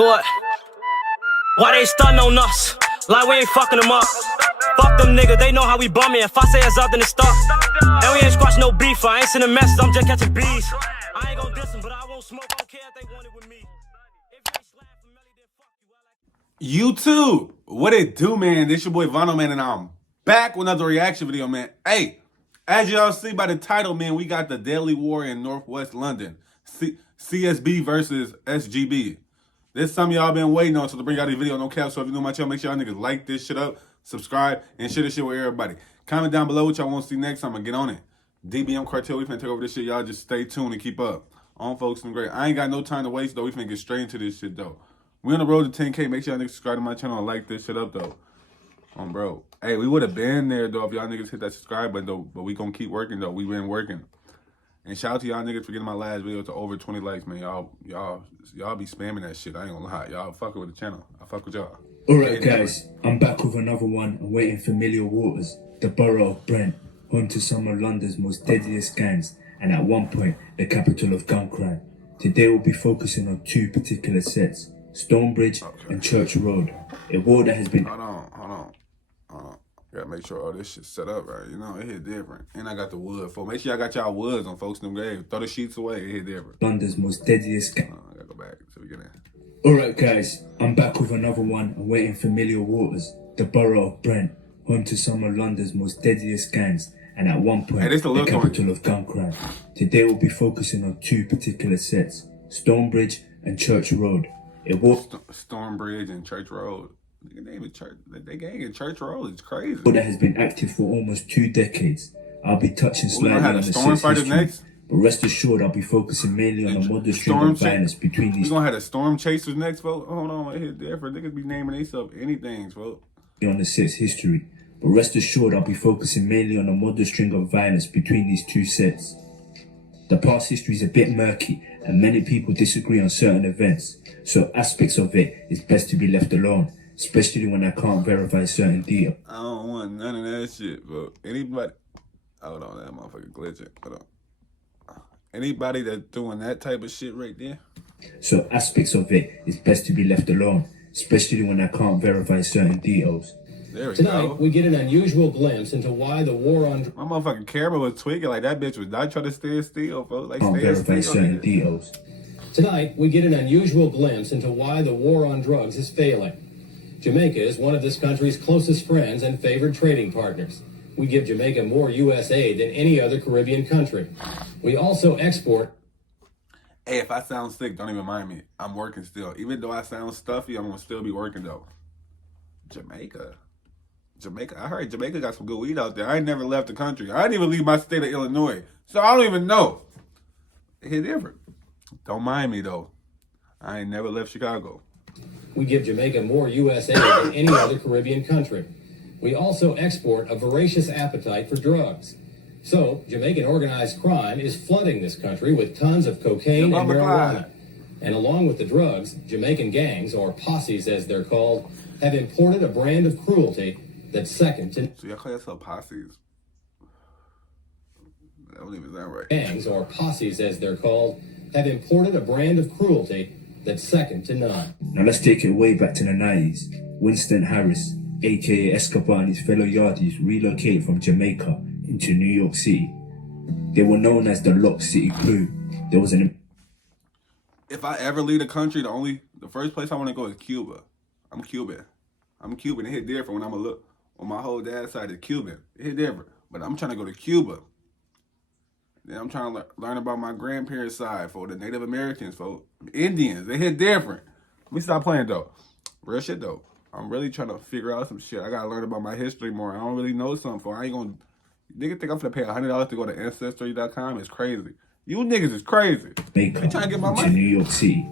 Do it. Why they stuntin' on us? Like we ain't fucking them up. Fuck them niggas, they know how we bumming. If I say it's up, then it's stuck. And we ain't squashing no beef. I ain't sending messages, I'm just catching bees. I ain't gon' diss them, but I won't smoke. I don't care if they want it with me. YouTube, what it do, man? This your boy Vonno, man, and I'm back with another reaction video, man. Hey, as y'all see by the title, man, we got the deadly war in Northwest London. CSB versus SGB. This something y'all been waiting on, so to bring out this video, no cap. So if you know my channel, make sure y'all niggas like this shit up, subscribe, and share this shit with everybody. Comment down below what y'all want to see next. I'm gonna get on it. DBM cartel, we finna take over this shit. Y'all just stay tuned and keep up. On folks and great. I ain't got no time to waste though. We finna get straight into this shit though. We on the road to 10K. Make sure y'all niggas subscribe to my channel and like this shit up though. Bro. Hey, we would have been there though if y'all niggas hit that subscribe button though. But we gonna keep working though. We been working. And shout out to y'all niggas for getting my last video to over 20 likes, man. Y'all be spamming that shit. I ain't gonna lie. Y'all fucking with the channel. I fuck with y'all. Alright guys, I'm back with another one and waiting familiar waters. The borough of Brent, home to some of London's most deadliest gangs, and at one point, the capital of gun crime. Today we'll be focusing on two particular sets, Stonebridge and Church Road. A war that has been... Hold on. Gotta make sure all this shit set up right. You know, it hit different. And I got the wood. For make sure y'all got y'all woods on folks in them graves. Throw the sheets away, it hit different. London's most deadliest gang. I gotta go back so we get in. Alright guys, I'm back with another one and waiting familiar waters. The borough of Brent, home to some of London's most deadliest gangs, and at one point, the capital of gun crime. Today we'll be focusing on two particular sets, Stonebridge and Church Road. It was Stonebridge and Church Road. They name it Church. They gang in Church Road. It's crazy. But that has been active for almost 2 decades. I'll be touching slightly on the storm fighters next. But rest assured, I'll be focusing mainly on the modern string of violence between these. We're gonna have the storm chasers next, folks. Hold on, right here, different. Niggas be naming themselves anything, folks. On the set's history. But rest assured, I'll be focusing mainly on the modern string of violence between these two sets. The past history is a bit murky, and many people disagree on certain events. So aspects of it is best to be left alone, especially when I can't verify certain details. I don't want none of that shit, bro. Anybody... Hold on, that motherfucker glitching. Hold on. Anybody that's doing that type of shit right there? So aspects of it is best to be left alone, especially when I can't verify certain details. There we Tonight, go. we get an unusual glimpse into why the war on... My motherfucking camera was tweaking like that bitch was not trying to stand still, folks. Like, Can't stand verify still. certain details. Tonight, we get an unusual glimpse into why the war on drugs is failing. Jamaica is one of this country's closest friends and favored trading partners. We give Jamaica more U.S. aid than any other Caribbean country. We also export... Hey, if I sound sick, don't even mind me. I'm working still. Even though I sound stuffy, I'm going to still be working, though. Jamaica, I heard Jamaica got some good weed out there. I ain't never left the country. I didn't even leave my state of Illinois. So I don't even know. It's different. Don't mind me, though. I ain't never left Chicago. We give Jamaica more U.S. aid than any other Caribbean country. We also export a voracious appetite for drugs. So, Jamaican organized crime is flooding this country with tons of cocaine and marijuana. And along with the drugs, Jamaican gangs, or posses as they're called, have imported a brand of cruelty that's second to... So y'all call yourself posses? That don't even sound right. Gangs, or posses as they're called, have imported a brand of cruelty that's second to none. Now let's take it way back to the 90s. Winston Harris, aka Escobar, and his fellow yardies relocated from Jamaica into New York City. They were known as the Lock City Crew. There was an... If I ever leave the country, the first place I want to go is Cuba. I'm Cuban. It hit different when I'm a look on my whole dad's side is Cuban. It hit different. But I'm trying to go to Cuba. Then I'm trying to learn about my grandparents' side for the Native Americans, for Indians. They hit different. Let me stop playing though. Real shit though. I'm really trying to figure out some shit. I gotta learn about my history more. I don't really know something for. I ain't gonna... Nigga think I'm gonna pay $100 to go to Ancestry.com? It's crazy. You niggas is crazy. They trying to get my money. To New York City.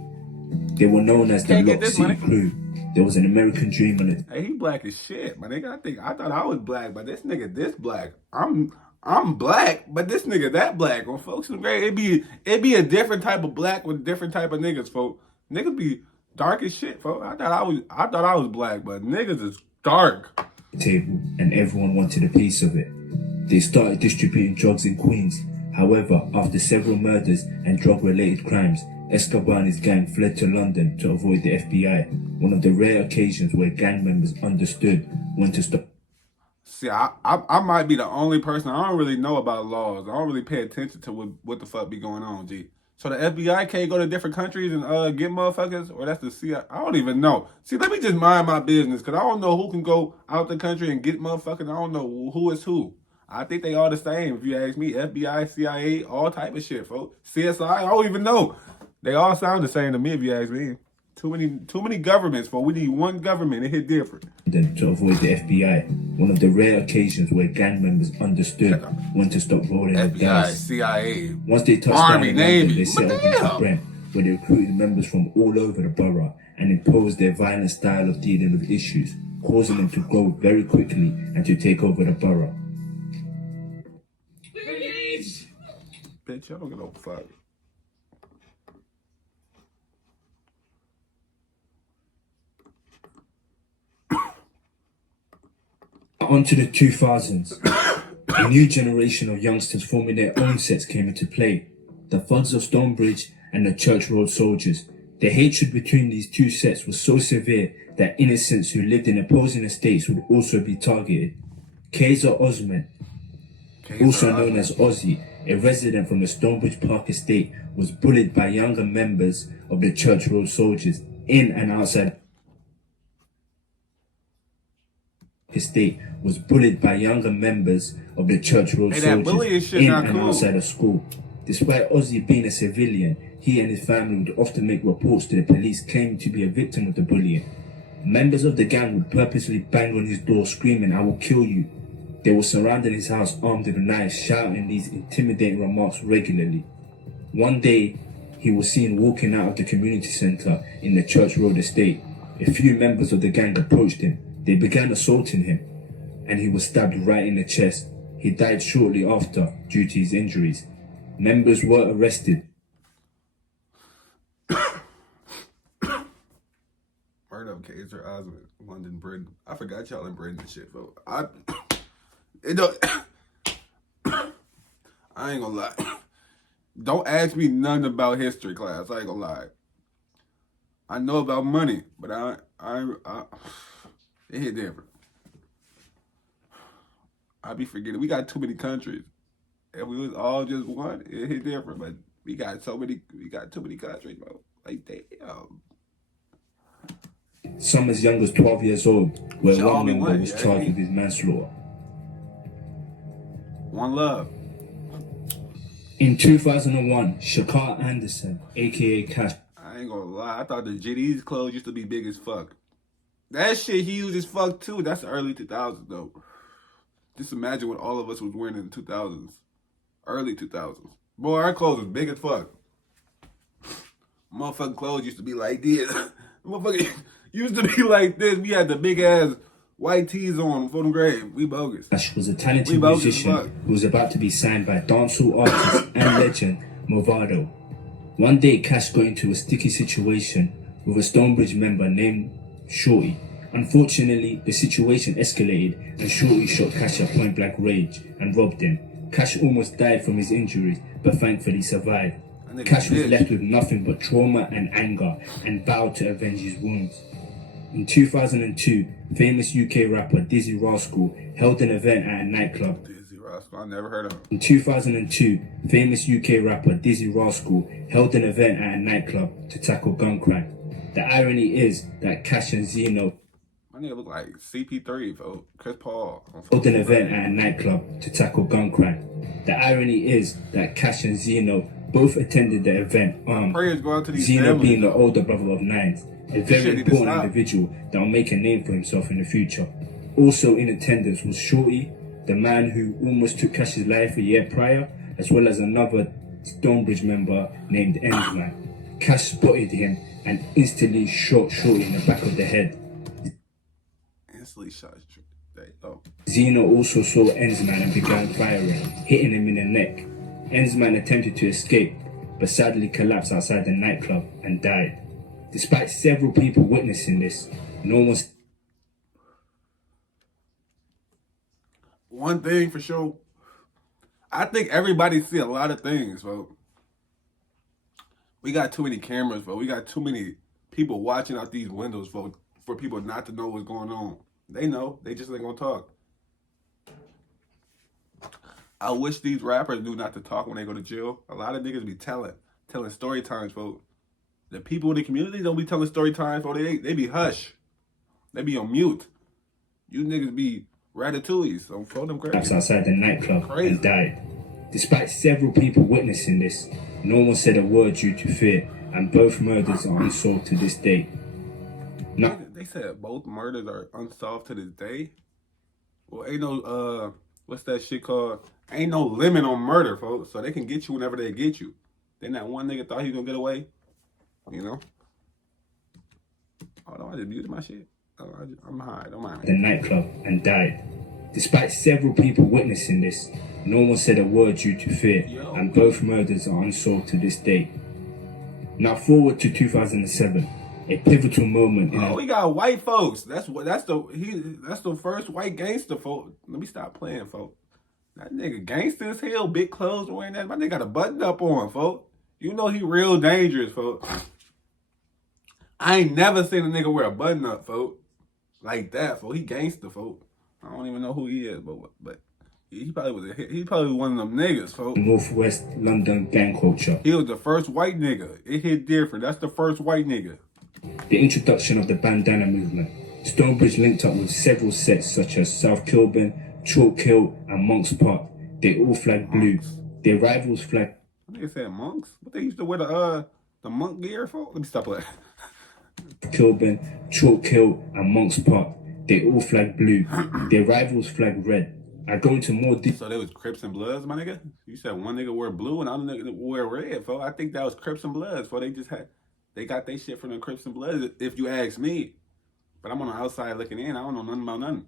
They were known as the Lock City Crew. There was an American dream on it. Hey, he black as shit, my nigga. I thought I was black, but this nigga this black. I'm black, but this nigga that black. When folks in grade, it'd be a different type of black with different type of niggas, folks. Niggas be dark as shit, folks. I thought I was black, but niggas is dark. Table, and everyone wanted a piece of it. They started distributing drugs in Queens. However, after several murders and drug-related crimes, Escobar and his gang fled to London to avoid the FBI, one of the rare occasions where gang members understood when to stop. See, I might be the only person. I don't really know about laws. I don't really pay attention to what the fuck be going on, G. So the FBI can't go to different countries and get motherfuckers? Or that's the CIA? I don't even know. See, let me just mind my business, because I don't know who can go out the country and get motherfuckers. I don't know who is who. I think they all the same, if you ask me. FBI, CIA, all type of shit, folks. CSI, I don't even know. They all sound the same to me, if you ask me. Too many governments, folks. We need one government. It hit different. To avoid the FBI, one of the rare occasions where gang members understood when to stop rolling the FBI, dice. CIA, Once they touched Army, down in Navy. London, they set up What the in Brent, where they recruited members from all over the borough and imposed their violent style of dealing with issues, causing them to grow very quickly and to take over the borough. Bitch, I don't get no fuck. On to the 2000s. A new generation of youngsters forming their own sets came into play. The Thugs of Stonebridge and the Church Road Soldiers. The hatred between these two sets was so severe that innocents who lived in opposing estates would also be targeted. Kaiser Osman, also known as Ozzy, a resident from the Stonebridge Park estate, was bullied by younger members of the Church Road Soldiers in and outside estate was bullied by younger members of the Church Road Soldiers in and outside of school. Despite Ozzy being a civilian, he and his family would often make reports to the police claiming to be a victim of the bullying. Members of the gang would purposely bang on his door screaming, "I will kill you." They were surrounding his house armed with knives, shouting these intimidating remarks regularly. One day, he was seen walking out of the community centre in the Church Road estate. A few members of the gang approached him. They began assaulting him, and he was stabbed right in the chest. He died shortly after due to his injuries. Members were arrested. Murder of Kaiser Osman, London, Britain. I forgot y'all in Britain and shit, folks. I ain't gonna lie. Don't ask me nothing about history class. I ain't gonna lie. I know about money, but it hit different. I be forgetting. We got too many countries. If we was all just one, it hit different. But we got too many countries, bro. Like, damn. Some as young as 12 years old, where one member was charged with his manslaughter. One love. In 2001, Shakar Anderson, aka Cash. I ain't gonna lie. I thought the JD's clothes used to be big as fuck. That shit huge as fuck too. That's the early 2000s though. Just imagine what all of us was wearing in the 2000s. Early 2000s. Boy, our clothes was big as fuck. Motherfucking clothes used to be like this. Motherfucking used to be like this. We had the big ass white tees on for the grave. We bogus. Cash was a talented musician who was about to be signed by dancehall artist and legend Movado. One day, Cash got into a sticky situation with a Stonebridge member named Shorty. Unfortunately, the situation escalated and Shorty shot Cash at point blank range and robbed him. Cash almost died from his injuries, but thankfully survived. Cash was left with nothing but trauma and anger and vowed to avenge his wounds. In 2002, famous UK rapper Dizzy Rascal held an event at a nightclub. Dizzy Rascal, I never heard of him. In 2002, famous UK rapper Dizzy Rascal held an event at a nightclub to tackle gun crime. The irony is that Cash and Zeno my nigga look like CP3, folks. Chris Paul. held an event at a nightclub to tackle gun crime. The irony is that Cash and Zeno both attended the event Prayers go out to these Zeno families, being the though. older brother of Nines, a very important individual that will make a name for himself in the future. Also in attendance was Shorty, the man who almost took Cash's life a year prior, as well as another Stonebridge member named Enzman. Cash spotted him and instantly shot Shorty in the back of the head. Instantly shot Zeno also saw Enzman and began firing, hitting him in the neck. Enzman attempted to escape, but sadly collapsed outside the nightclub and died. Despite several people witnessing this, no one... One thing for sure, I think everybody see a lot of things, folks. We got too many cameras, bro. We got too many people watching out these windows, for people not to know what's going on. They know. They just ain't gonna talk. I wish these rappers knew not to talk when they go to jail. A lot of niggas be telling story times, folks. The people in the community don't be telling story times, folks. They be hush. They be on mute. You niggas be ratatouilles. So for them crazy. Outside the nightclub and died. Despite several people witnessing this, no one said a word due to fear, and both murders are unsolved to this day. No. They said both murders are unsolved to this day? Well, ain't no, what's that shit called? Ain't no limit on murder, folks. So they can get you whenever they get you. Then that one nigga thought he was gonna get away. You know? Hold on, I just muted my shit. Oh, I'm high, don't mind me. The nightclub and died. Despite several people witnessing this, no one said a word due to fear, and both murders are unsolved to this day. Now forward to 2007, a pivotal moment in we got white folks. That's the first white gangster, folks. Let me stop playing, folks. That nigga gangster as hell, big clothes wearing that. My nigga got a button up on, folks. You know he real dangerous, folks. I ain't never seen a nigga wear a button up, folks. Like that, folks. He gangster, folks. I don't even know who he is, but he probably one of them niggas, folks. Northwest London gang culture. He was the first white nigga. It hit different. That's the first white nigga. The introduction of the bandana movement. Stonebridge linked up with several sets such as South Kilburn, Chalk Hill, and Monks Park. They all flagged blue. Their rivals flagged. They said monks? What they used to wear the monk gear for? Let me stop that. Kilburn, Chalk Hill, and Monks Park. They all flagged blue. Their rivals flagged red. I go into more detail. So they was Crips and Bloods, my nigga? You said one nigga wear blue and other nigga wear red, folks. I think that was Crips and Bloods, folks. They got their shit from the Crips and Bloods, if you ask me. But I'm on the outside looking in. I don't know nothing about nothing.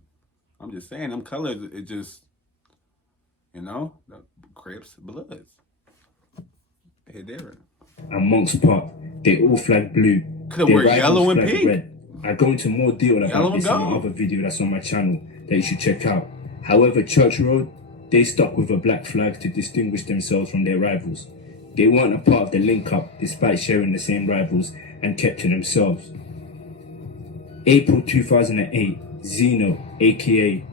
I'm just saying, them colors, it just, you know, the Crips, Bloods. They're different. And Monks Park, they all flagged blue. Could wear yellow and pink. Red. I go into more detail about this in another video that's on my channel that you should check out. However, Church Road, they stuck with a black flag to distinguish themselves from their rivals. They weren't a part of the link-up despite sharing the same rivals and kept to themselves. April 2008, Zeno, aka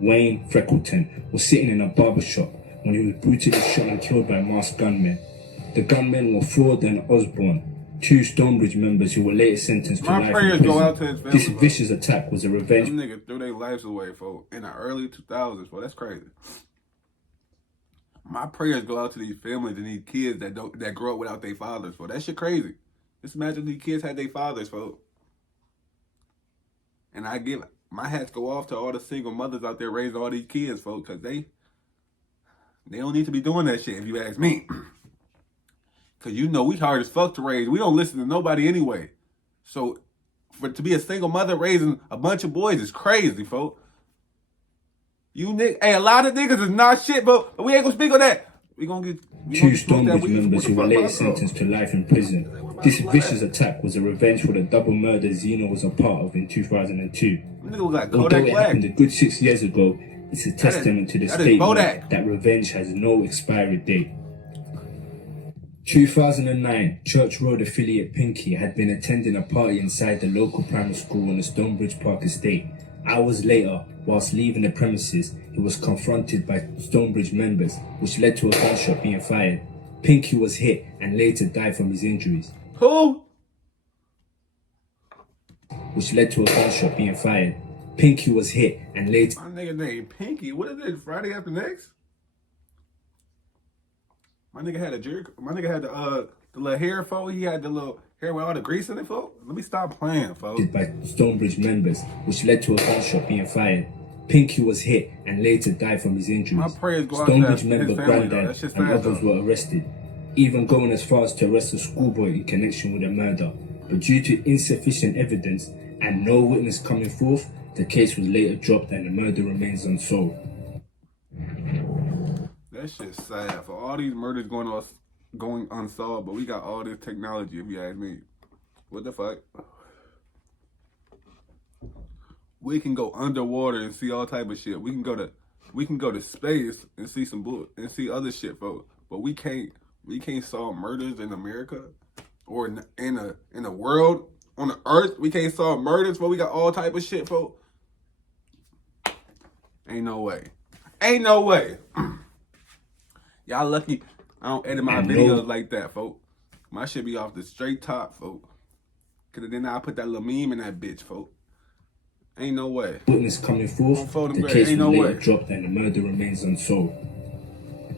Wayne Freckleton, was sitting in a barbershop when he was brutally shot and killed by masked gunmen. The gunmen were Ford and Osborne, two Stonebridge members who were later sentenced to life in prison. Go out to his family, this vicious attack was a revenge. Them niggas threw their lives away, folks, in the early 2000s, folks. That's crazy. My prayers go out to these families and these kids that grow up without their fathers, folks. That shit crazy. Just imagine these kids had their fathers, folks. And my hats go off to all the single mothers out there raising all these kids, folks, because they don't need to be doing that shit, if you ask me. Because you know we hard as fuck to raise. We don't listen to nobody anyway. So to be a single mother raising a bunch of boys is crazy, folks. Hey, a lot of niggas is not shit, but we ain't gonna speak on that. We gonna get two Stonebridge members who were later sentenced to life in prison. This vicious attack was a revenge for the double murder Zeno was a part of in 2002. Although it happened a good 6 years ago, it's a testament to the statement that revenge has no expiry date. 2009, Church Road affiliate Pinky had been attending a party inside the local primary school on the Stonebridge Park estate. Hours later, whilst leaving the premises, he was confronted by Stonebridge members, which led to a gunshot being fired. Pinky was hit and later died from his injuries. Who? Which led to a gunshot being fired. Pinky was hit and later... My nigga named Pinky. What is it, Friday After Next? My nigga had the little hair, folks. He had the little hair with all the grease in it, folks. Let me stop playing, folks. By Stonebridge members, which led to a gunshot being fired. Pinky was hit and later died from his injuries. My prayers go out Stonebridge to member his family, Grandad and others were arrested, even going as far as to arrest a schoolboy in connection with the murder. But due to insufficient evidence and no witness coming forth, the case was later dropped and the murder remains unsolved. That shit's sad. For all these murders going unsolved, but we got all this technology, if you ask me. What the fuck? We can go underwater and see all type of shit. We can go to space and see some and see other shit, folks. But we can't solve murders in America. or in the world, on the earth, we can't solve murders, but we got all type of shit, folks. Ain't no way. Ain't no way. Y'all lucky I don't edit my videos like that, folks. My shit be off the straight top, folks. Cause then I put that little meme in that bitch, folks. Ain't no way. Witness coming forth, the case was later dropped and the murder remains unsolved.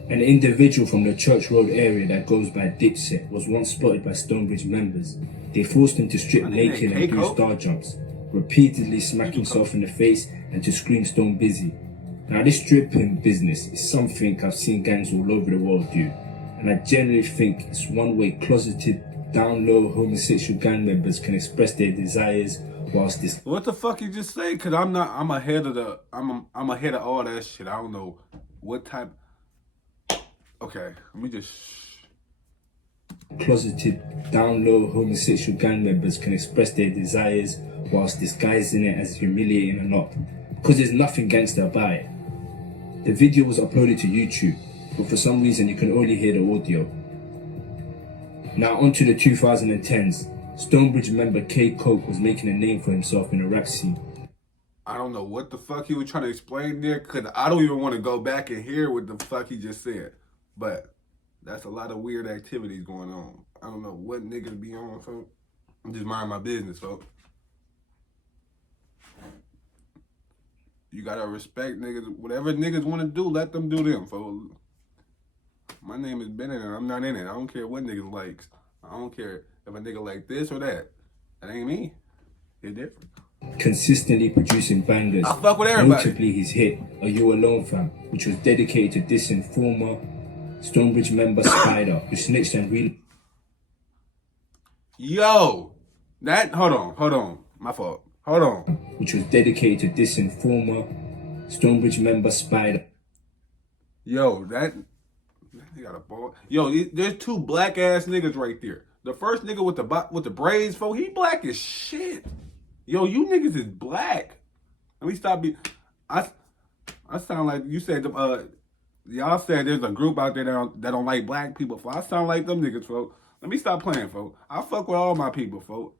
An individual from the Church Road area that goes by Dipset was once spotted by Stonebridge members. They forced him to strip naked and do star jumps, repeatedly smack himself in the face and to scream "Stone busy." Now this stripping business is something I've seen gangs all over the world do, and I generally think it's one way closeted, down low homosexual gang members can express their desires whilst this. What the fuck you just say? Cause I'm ahead of I'm ahead of all that shit. I don't know what type. Okay, let me just. Closeted, down low homosexual gang members can express their desires whilst disguising it as humiliating or not, because there's nothing gangster about it. The video was uploaded to YouTube, but for some reason you can only hear the audio. Now onto the 2010s. Stonebridge member K Coke was making a name for himself in the rap scene. I don't know what the fuck he was trying to explain there, cause I don't even want to go back and hear what the fuck he just said. But that's a lot of weird activities going on. I don't know what niggas be on, folks. I'm just minding my business, folks. You gotta respect niggas. Whatever niggas want to do, let them do them, folks. My name is Bennett and I'm not in it. I don't care what niggas likes. I don't care if a nigga like this or that. That ain't me. It's different. Consistently producing bangers. I fuck with everybody. Notably his hit, Are You Alone Fam, which was dedicated to dissing former Stonebridge member Spider, who snitched and Yo, that, hold on, my fault. Hold on. Which was dedicated to dissing former Stonebridge member Spider. Yo, that got a ball. Yo, there's two black ass niggas right there. The first nigga with the braids, folks, he black as shit. Yo, you niggas is black. Let me stop being. I sound like you said. Y'all said there's a group out there that don't like black people. I sound like them niggas, folks. Let me stop playing, folks. I fuck with all my people, folks.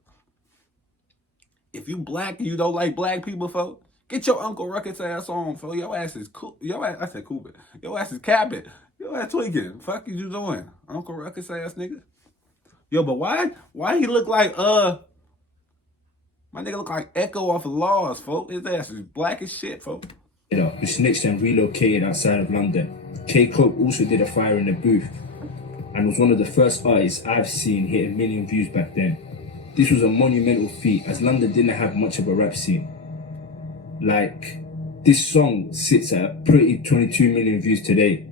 If you black and you don't like black people, folks, get your Uncle Ruckus ass on, folks. Your ass is cool. I said Cooper. Your ass is capping. Your ass tweaking. Fuck you doing, Uncle Ruckus ass nigga. Yo, but why he look like my nigga look like Echo off of Laws, folks. His ass is black as shit, folks. Who snitched and relocated outside of London. K Coke also did a fire in the booth and was one of the first artists I've seen hit 1 million views back then. This was a monumental feat as London didn't have much of a rap scene. Like, this song sits at a pretty 22 million views today.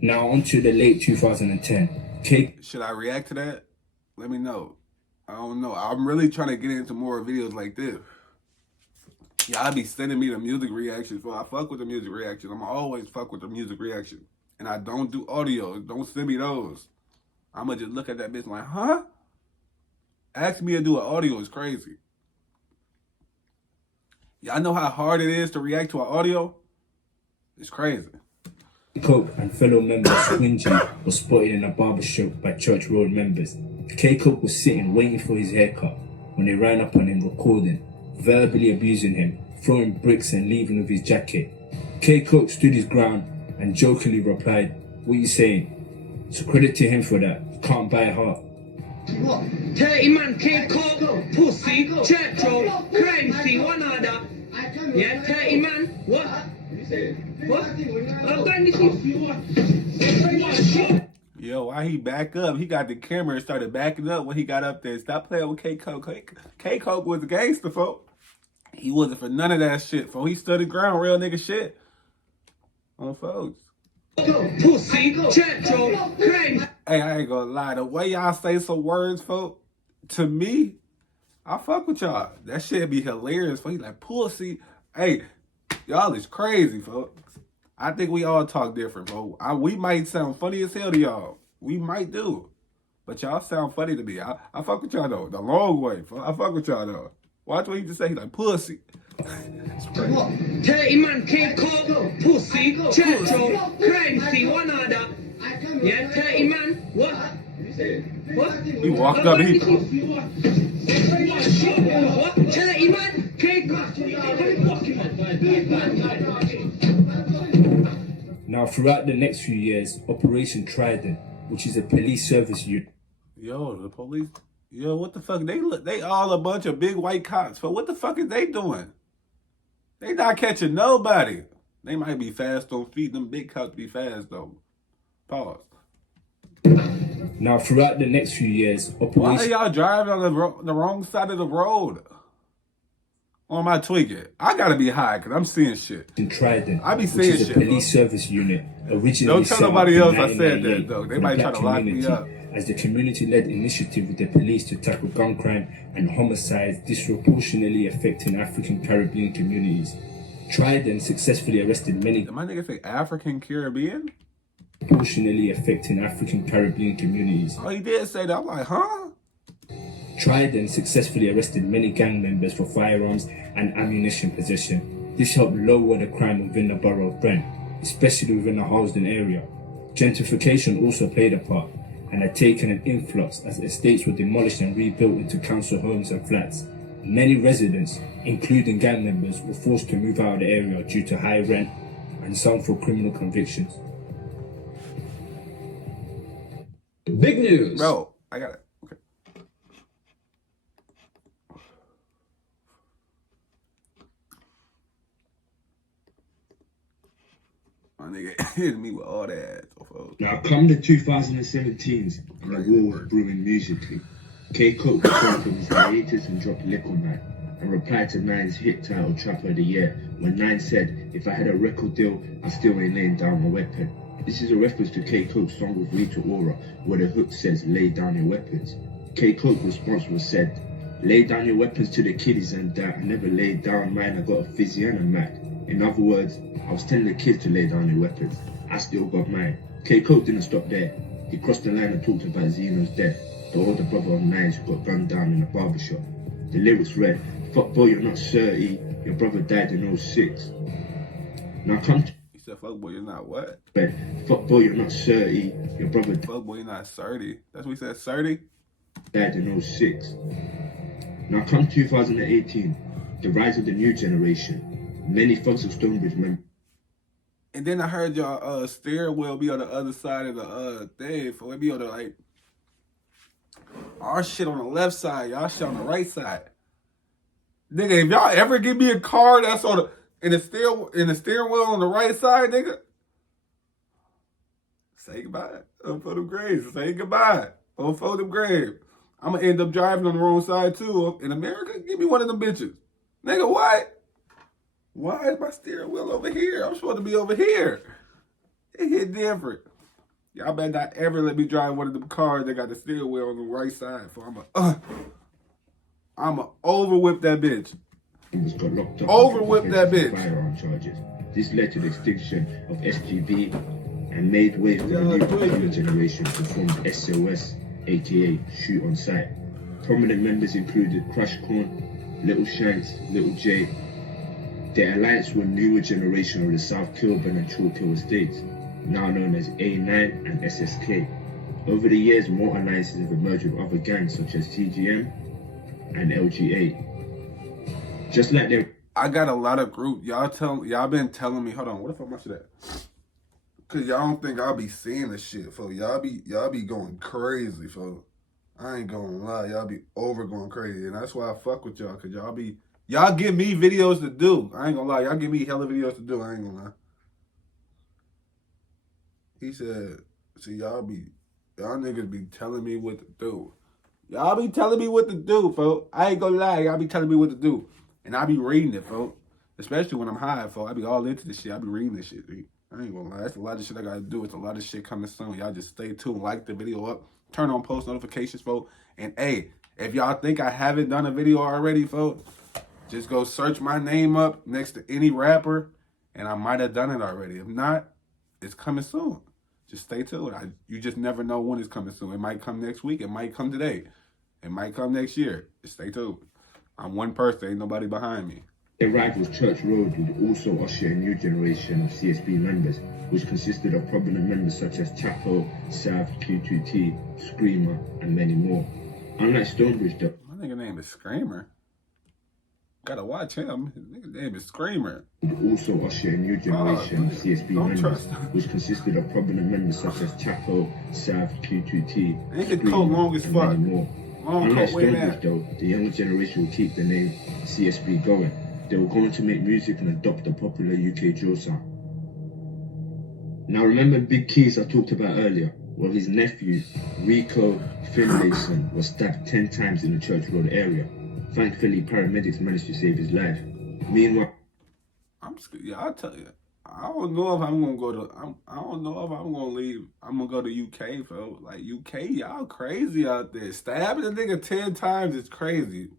Now onto the late 2010. Should I react to that? Let me know. I don't know. I'm really trying to get into more videos like this. Y'all be sending me the music reactions. Well, I fuck with the music reactions. I'm always fuck with the music reaction. And I don't do audio. Don't send me those. I'ma just look at that bitch like, huh? Ask me to do an audio is crazy. Y'all know how hard it is to react to an audio? It's crazy. Coke and fellow member Swingy was spotted in a barbershop by Church Road members. K Coke was sitting waiting for his haircut when they ran up on him recording, verbally abusing him, throwing bricks and leaving with his jacket. K Coke stood his ground and jokingly replied, "What you saying?" So credit to him for that. You can't buy a heart. What? 30 man, K Coke, pussy, church road, crime scene, one other. Yeah, 30 man, what? What? Yo, why he back up? He got the camera and started backing up when he got up there. Stop playing with K Coke. K Coke was a gangster, folks. He wasn't for none of that shit, folks. He stood his ground, real nigga shit. On folks. Pussy, church road, crime. Hey, I ain't gonna lie. The way y'all say some words, folks, to me, I fuck with y'all. That shit be hilarious, folks. He like, pussy. Hey, y'all is crazy, folks. I think we all talk different, folks. We might sound funny as hell to y'all. We might do. But y'all sound funny to me. I fuck with y'all, though. The long way, folks. I fuck with y'all, though. Watch what he just say. He like, pussy. What? 30 man, K Coke, pussy, church road, crime scene, one other. Yeah, 30 man, what? He walked up, he... What? 30 man? Cake. Now, throughout the next few years, Operation Trident, which is a police service unit, Yo, the police... Yo, what the fuck? They all a bunch of big white cops. But what the fuck is they doing? They not catching nobody. They might be fast on feet. Them big cops be fast, though. Pause. Now, throughout the next few years, Why are Operation y'all driving on the wrong side of the road? Or am I tweaking? I gotta be high, because I'm seeing shit. Trident, I be which seeing is a shit, police service unit, originally Don't tell set up nobody in else I said that, 1998 though. They in might the try black to lock me community up. as the community-led initiative with the police to tackle gun crime and homicides disproportionately affecting African Caribbean communities. Trident successfully arrested many Did my nigga say African Caribbean? disproportionately affecting African Caribbean communities. Oh, he did say that. I'm like, huh? Trident successfully arrested many gang members for firearms and ammunition possession. This helped lower the crime within the borough of Brent, especially within the Harlesden area. Gentrification also played a part and had taken an influx as estates were demolished and rebuilt into council homes and flats. Many residents, including gang members, were forced to move out of the area due to high rent and some for criminal convictions. Big news. Bro, I got it. Okay. My nigga hitting me with all that. Now, come the 2017s, and the war was brewing musically. K. Coke returned from his hiatus and dropped Liquor Man, and replied to Nine's hit title Trapper of the Year, when Nine said, "If I had a record deal, I still ain't laying down my weapon." This is a reference to K. Coke's song with Rita Ora, where the hook says, "Lay down your weapons." K. Coke's response was said, "Lay down your weapons to the kiddies and that. I never laid down mine, I got a fizzy and a Mac." In other words, I was telling the kids to lay down their weapons. I still got mine. K. Coke didn't stop there. He crossed the line and talked about Zeno's death, the older brother of Nines who got gunned down in a barbershop. The lyrics read, "Fuck boy, you're not 30, your brother died in 06. Now come to He said, fuck boy, you're not what? bed. Fuck boy, you're not 30, your brother Fuck boy, you're not 30. That's what he said, 30? died in 06. Now come 2018, the rise of the new generation. Many folks of Stonebridge members. And then I heard y'all steering wheel be on the other side of the thing. For it be on the like our shit on the left side, y'all shit on the right side. Nigga, if y'all ever give me a car that's on the in the steering wheel on the right side, nigga, say goodbye. For them graves. Say goodbye. For them graves. I'm gonna end up driving on the wrong side too. In America, give me one of them bitches. Nigga, what? Why is my steering wheel over here? I'm supposed to be over here. It hit different. Y'all better not ever let me drive one of them cars that got the steering wheel on the right side. For I'ma over whip that bitch. Got locked up Over whip that bitch. Firearm charges. This led to the extinction of SGB and made way for the new generation to form SOS, aka Shoot on Sight. Prominent members included Crush Corn, Little Shanks, Little J. Their alliance were newer generation of the South Kilburn and Chalk Hill estates, now known as A9 and SSK. Over the years, more alliances have emerged with other gangs such as CGM and LGA. Just like their... I got a lot of group. Y'all been telling me, hold on, what if I watch that? Cause y'all don't think I'll be seeing the shit, folks. Y'all be going crazy, folks. I ain't gonna lie, y'all be over going crazy. And that's why I fuck with y'all, cause y'all give me videos to do. I ain't gonna lie, y'all give me hella videos to do, I ain't gonna lie. He said, see, y'all niggas be telling me what to do. Y'all be telling me what to do, folks. I ain't gonna lie, y'all be telling me what to do. And I be reading it, folks. Especially when I'm high, folks. I be all into this shit. I be reading this shit, dude. I ain't gonna lie. That's a lot of shit I gotta do. It's a lot of shit coming soon. Y'all just stay tuned. Like the video up. Turn on post notifications, folks. And hey, if y'all think I haven't done a video already, folks, just go search my name up next to any rapper, and I might have done it already. If not, it's coming soon. Just stay tuned. You just never know when it's coming soon. It might come next week. It might come today. It might come next year. Just stay tuned. I'm one person. Ain't nobody behind me. Their rivals Church Road would also usher a new generation of CSB members, which consisted of prominent members such as Chapo, Sav, Q2T, Screamer, and many more. Unlike Stonebridge, though, My nigga name is Screamer. Gotta watch him. His nigga name is Screamer. would also usher a new generation of CSB don't members, trust him. which consisted of prominent members such as Chapo, Sav, Q2T, Ain't the coat Screamer, long as and fuck? many more. Long Unlike coat, way Stonebridge, that. though, the younger generation will keep the name CSB going. They were going to make music and adopt the popular UK drill sound. Now remember Big Keys I talked about earlier? Well, his nephew, Rico Finlayson, was stabbed 10 times in the Church Road area. Thankfully, paramedics managed to save his life. Meanwhile, I'm scared. Yeah, I'll tell you. I don't know if I'm gonna go to. I don't know if I'm gonna leave. I'm gonna go to UK, bro. Like UK, y'all crazy out there. Stabbing a nigga 10 times is crazy.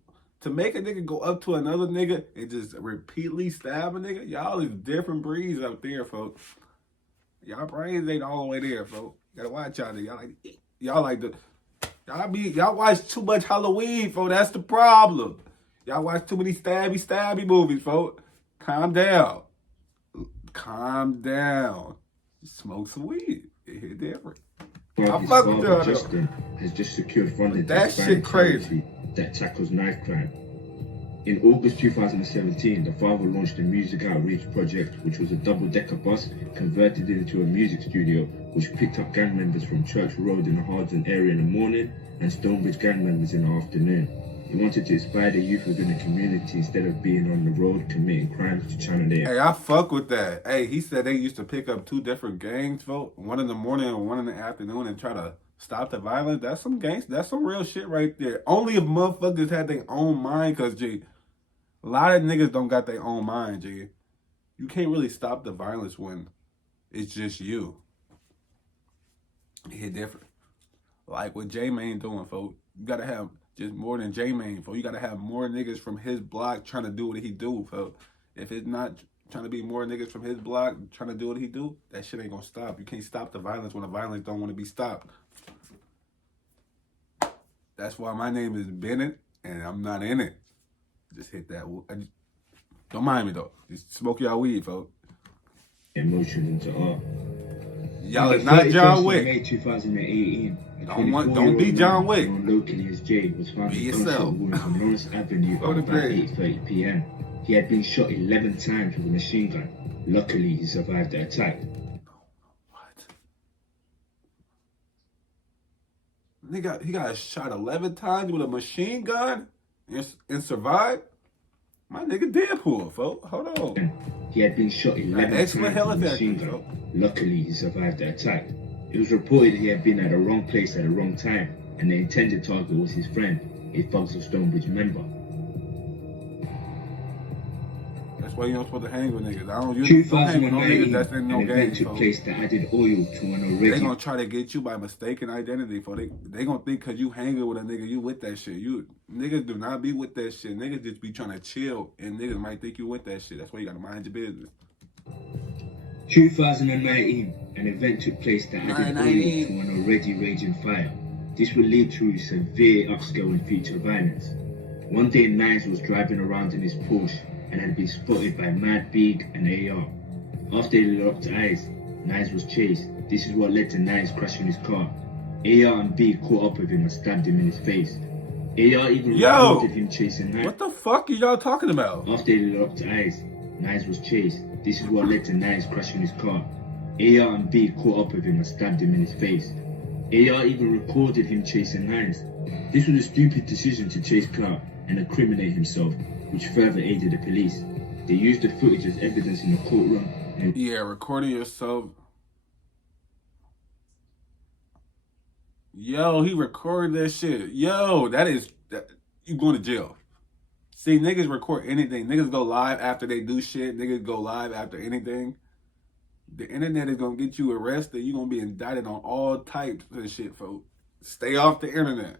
To make a nigga go up to another nigga and just repeatedly stab a nigga, y'all is different breeds out there, folks. Y'all brains ain't all the way there, folks. Gotta watch y'all. Y'all watch too much Halloween, folks. That's the problem. Y'all watch too many stabby movies, folks. Calm down. Calm down. Smoke some weed. It hit different. his fuck with father, y'all, though. Justin, has just secured funding to That expand shit a crazy. charity that tackles knife crime. In August 2017, the father launched a music outreach project, which was a double-decker bus converted into a music studio, which picked up gang members from Church Road in the Harden area in the morning and Stonebridge gang members in the afternoon. He wanted to inspire the youth within the community instead of being on the road committing crimes to channel their. Hey, I fuck with that. Hey, he said they used to pick up 2 different gangs, folks. One in the morning and one in the afternoon and try to stop the violence. That's some gangs. That's some real shit right there. Only if motherfuckers had their own mind, cause G, a lot of niggas don't got their own mind, G. You can't really stop the violence when it's just you. It hit different. Like what J-Mane doing, folks. You gotta have just more than J-Mane, folks. You gotta have more niggas from his block trying to do what he do, folks. If it's not trying to be more niggas from his block trying to do what he do, that shit ain't gonna stop. You can't stop the violence when the violence don't want to be stopped. That's why my name is Bennett, and I'm not in it. Just hit that. Don't mind me, though. Just smoke y'all weed, folks. Emotion into art. Y'all On is the not 31st John of Wick. May 2018, a Don't be 24-year-old John man Wick. known locally as Jay was found Be with gunshot yourself. wounds on Lawrence Avenue Go at to about bed. 8:30 p.m. He had been shot 11 times with a machine gun. Luckily, he survived the attack. What? He got shot 11 times with a machine gun and survived? My nigga Deadpool, folks. Hold on. He had been shot 11 times Excellent with a hell machine effect, gun. Luckily, he survived the attack. It was reported he had been at the wrong place at the wrong time, and the intended target was his friend, a Thugs of Stonebridge member. That's why you don't supposed to hang with niggas. Don't hang with no niggas 2019, that's in no an event gang, took folks. place that added oil to an They already gonna try to get you by mistaken identity, for they gonna think cause you hanging with a nigga, you with that shit. Niggas do not be with that shit. Niggas just be trying to chill, and niggas might think you with that shit. That's why you gotta mind your business. 2019, an event took place that added oil to an already raging fire. This would lead to severe upscale in future violence. One day, Nines was driving around in his Porsche and had been spotted by Mad Big and AR. After they locked eyes, Nines was chased. This is what led to Nines crashing his car. AR and Big caught up with him and stabbed him in his face. AR even recorded him chasing Nines. What the fuck are y'all talking about? After they locked eyes, Nines was chased. This is what led to Nines crashing his car. AR and B caught up with him and stabbed him in his face. AR even recorded him chasing Nines. This was a stupid decision to chase clout and incriminate himself, which further aided the police. They used the footage as evidence in the courtroom. Yeah, recording yourself. Yo, he recorded that shit. Yo, you going to jail. See, niggas record anything. Niggas go live after they do shit. Niggas go live after anything. The internet is going to get you arrested. You're going to be indicted on all types of shit, folks. Stay off the internet.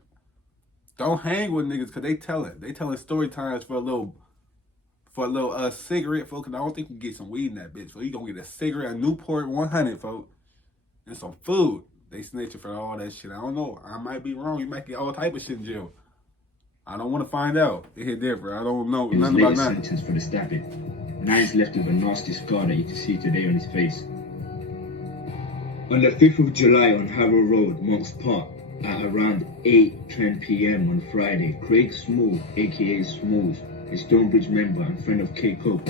Don't hang with niggas because they telling story times for a little cigarette, folks. And I don't think you can get some weed in that bitch. So you going to get a cigarette, a Newport 100, folks, and some food. They snitching for all that shit. I don't know. I might be wrong. You might get all type of shit in jail. I don't want to find out. It hit different. I don't know He was nothing later about nothing. sentenced for the stabbing. Nines left with a nasty scar that you can see today on his face. On the 5th of July on Harrow Road, Monks Park, at around 8:10 p.m. on Friday, Craig Small, aka Smalls, a Stonebridge member and friend of K. Coke.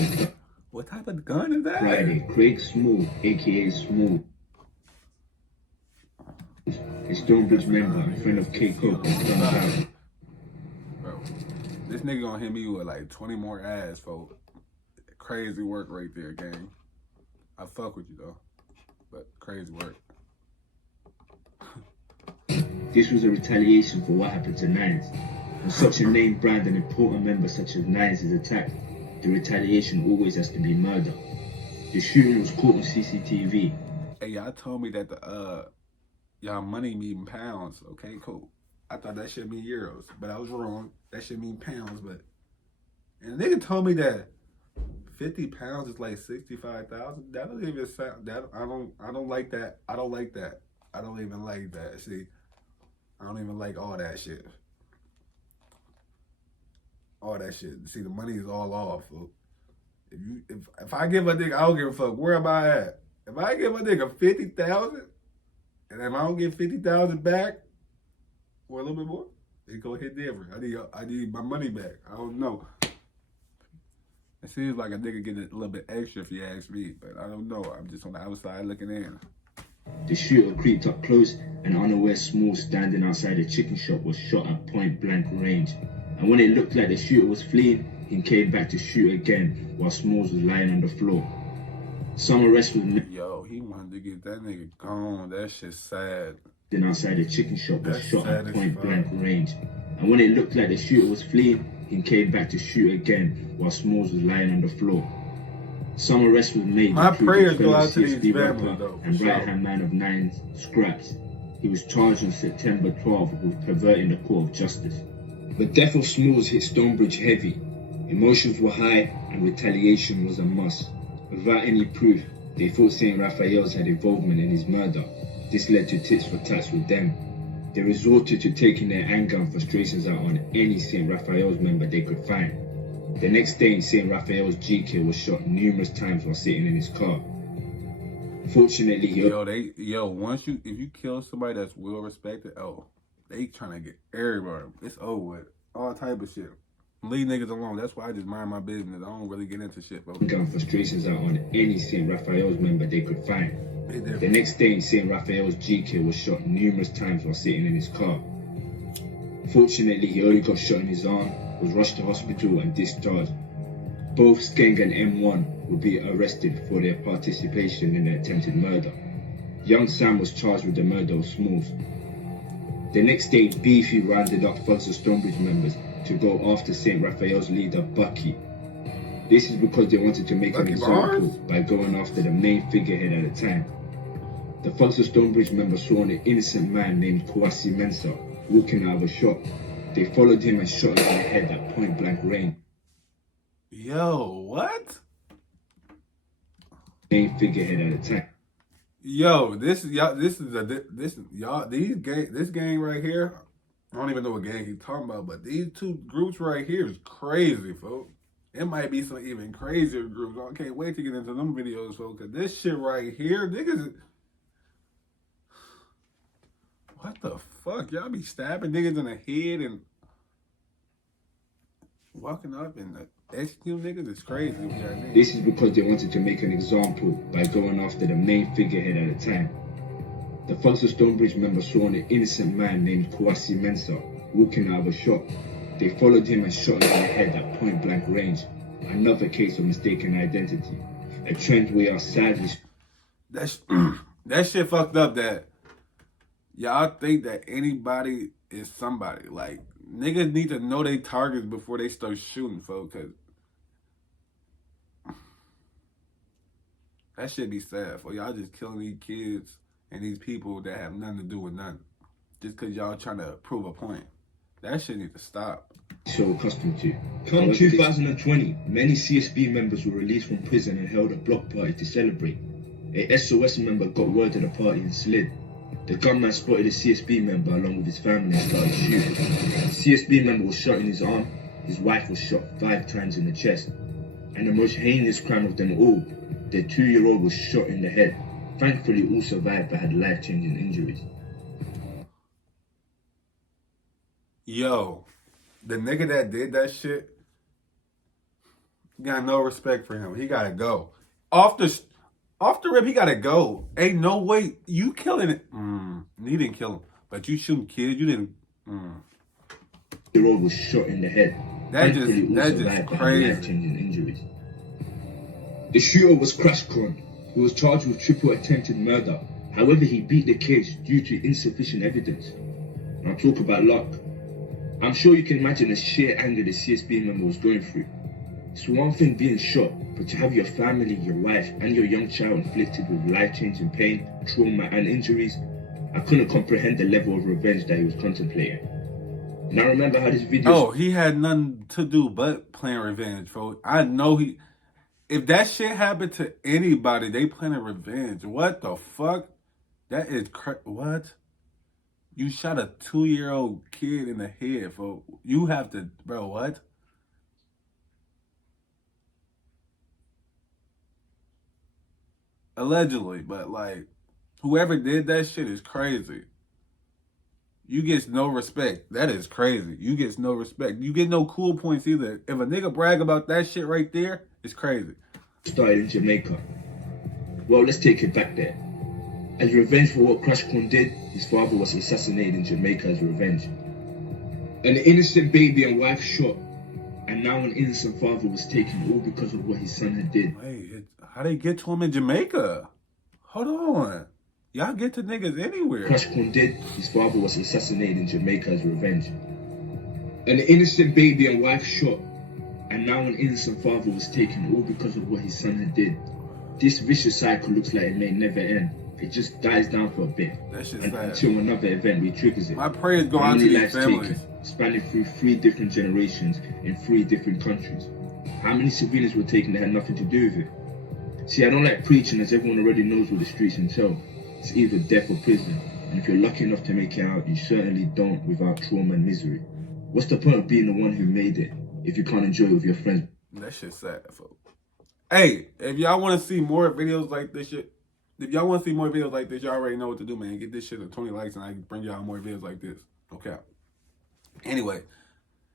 What type of gun is that? Friday, Craig Small, aka Small, a Stonebridge member and friend of K. Coke, was gunned down. Bro, this nigga gonna hit me with like 20 more ass, folks. Crazy work right there, gang. I fuck with you though, but crazy work. This was a retaliation for what happened to Nines. When such a name brand and important member such as Nines is attacked, the retaliation always has to be murder. The shooting was caught on CCTV. Hey, y'all told me that y'all money mean pounds. Okay, cool. I thought that should mean euros, but I was wrong. That should mean pounds, but and the nigga told me that 50 pounds is like 65,000. That don't even sound that I don't like that. I don't like that. I don't even like that. See, I don't even like all that shit. All that shit. See, the money is all off. Folks. If I give a nigga, I don't give a fuck. Where am I at? If I give a nigga 50,000, and if I don't get 50,000 back, or a little bit more, it go hit different. I need my money back. I don't know. It seems like a nigga getting a little bit extra if you ask me, but I don't know. I'm just on the outside looking in. The shooter creeped up close and unaware Smalls standing outside a chicken shop was shot at point blank range. And when it looked like the shooter was fleeing, he came back to shoot again while Smalls was lying on the floor. Some arrests was made. Yo, he wanted to get that nigga gone. That shit's sad. Then outside a chicken shop was That's shot sad at as point fuck. blank range. And when it looked like the shooter was fleeing, he came back to shoot again while Smalls was lying on the floor. Some arrests was made. My including prayers go fellow out to these CSB families, rapper though, for and sure. right-hand man of Nines, Scraps. He was charged on September 12 with perverting the court of justice. The death of Smalls hit Stonebridge heavy. Emotions were high and retaliation was a must. Without any proof, they thought St. Raphael's had involvement in his murder. This led to tits for tats with them. They resorted to taking their anger and frustrations out on any St. Raphael's member they could find. The next day, St. Raphael's GK was shot numerous times while sitting in his car. Fortunately, he Once if you kill somebody that's well respected, they trying to get everybody. It's over with. All type of shit. Leave niggas alone. That's why I just mind my business. I don't really get into shit, bro. got frustrations out on any St. Raphael's member they could find. The next day, St. Raphael's GK was shot numerous times while sitting in his car. Fortunately, he only got shot in his arm, was rushed to hospital and discharged. Both Skeng and M1 will be arrested for their participation in the attempted murder. Young Sam was charged with the murder of Smalls. The next day, Beefy rounded up Thugs of Stonebridge members to go after St. Raphael's leader, Bucky. This is because they wanted to make an example by going after the main figurehead at the time. The Thugs of Stonebridge members saw an innocent man named Kwasi Mensah walking out of a shop. They followed him and shot him in the head at point blank range. Yo, what? Main figurehead at the time. Yo, this gang right here. I don't even know what gang he's talking about, but these two groups right here is crazy, folks. It might be some even crazier groups. I can't wait to get into them videos, folks, because this shit right here, niggas. What the fuck? Y'all be stabbing niggas in the head and walking up and execute niggas? It's crazy. This is because they wanted to make an example by going after the main figurehead at the time. The Thugs of Stonebridge members saw an innocent man named Kwasi Mensah walking out of a shop. They followed him and shot him in the head at point blank range. Another case of mistaken identity. A trend we are sadly... That shit fucked up that y'all think that anybody is somebody. Like, niggas need to know their targets before they start shooting, folks, because that shit be sad, folks. Y'all just killing these kids and these people that have nothing to do with nothing. Just because y'all trying to prove a point. That shit need to stop. So accustomed to. Come 2020, many CSB members were released from prison and held a block party to celebrate. A SOS member got word of the party and slid. The gunman spotted a CSB member along with his family and started shooting. CSB member was shot in his arm, his wife was shot 5 times in the chest. And the most heinous crime of them all, their 2-year-old was shot in the head. Thankfully, all survived but had life-changing injuries. Yo, the nigga that did that shit, got no respect for him. He gotta go. Off the rip, he gotta go. Ain't no way you killing it. He didn't kill him, but you shooting kids. You didn't. 2-year-old was shot in the head. That's Thankfully, all just survived but had crazy. life-changing injuries. The shooter was Crash Kron, who was charged with triple attempted murder. However, he beat the case due to insufficient evidence. Now talk about luck. I'm sure you can imagine the sheer anger the CSB member was going through. It's one thing being shot, but to have your family, your wife, and your young child inflicted with life-changing pain, trauma, and injuries, I couldn't comprehend the level of revenge that he was contemplating. And I remember how this video... Oh, he had nothing to do but playing revenge, bro. I know he... If that shit happened to anybody, they planning revenge. What the fuck? That is what? You shot a 2-year-old kid in the head, bro. You have to, bro, what? Allegedly, but like, whoever did that shit is crazy. You get no respect. That is crazy. You get no respect. You get no cool points either. If a nigga brag about that shit right there, it's crazy. Started in Jamaica. Well, let's take it back there. As revenge for what Crash Kron did, his father was assassinated in Jamaica as revenge. An innocent baby and wife shot, and now an innocent father was taken all because of what his son had did. Wait, how they get to him in Jamaica? Hold on. Y'all get to niggas anywhere. Crash Kron did, his father was assassinated in Jamaica as revenge. An innocent baby and wife shot, and now an innocent father was taken all because of what his son had did. This vicious cycle looks like it may never end. It just dies down for a bit. That shit's and sad. until another event re-triggers it. My prayers go How out to many these lives families. taken, spanning through 3 different generations in 3 different countries? How many civilians were taken that had nothing to do with it? See, I don't like preaching, as everyone already knows what the streets entail. It's either death or prison. And if you're lucky enough to make it out, you certainly don't without trauma and misery. What's the point of being the one who made it if you can't enjoy it with your friends? That shit's sad, folks. Hey, if y'all want to see more videos like this shit, y'all already know what to do, man. Get this shit to 20 likes and I can bring y'all more videos like this. Okay. Anyway,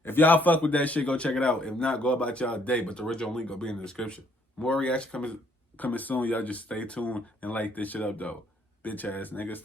if y'all fuck with that shit, go check it out. If not, go about y'all day, but the original link will be in the description. More reaction coming soon. Y'all just stay tuned and like this shit up, though. Bitch ass niggas.